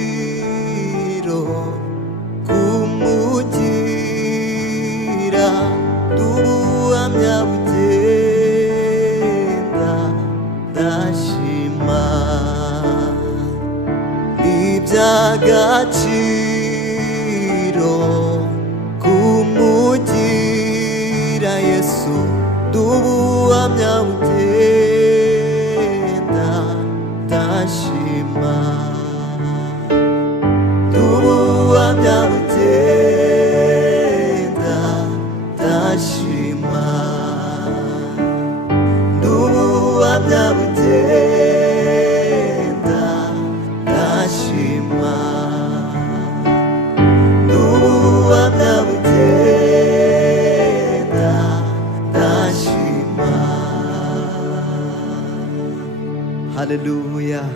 iby'agaciro kumugira n'ubuhamya bugenda ndashima iby'agaciro kumugira Yesu n'ubuhamya bugenda ndashima n'ubuhamya bugenda ndashima n'ubuhamya bugenda ndashima n'ubuhamya bugenda ndashima. Hallelujah.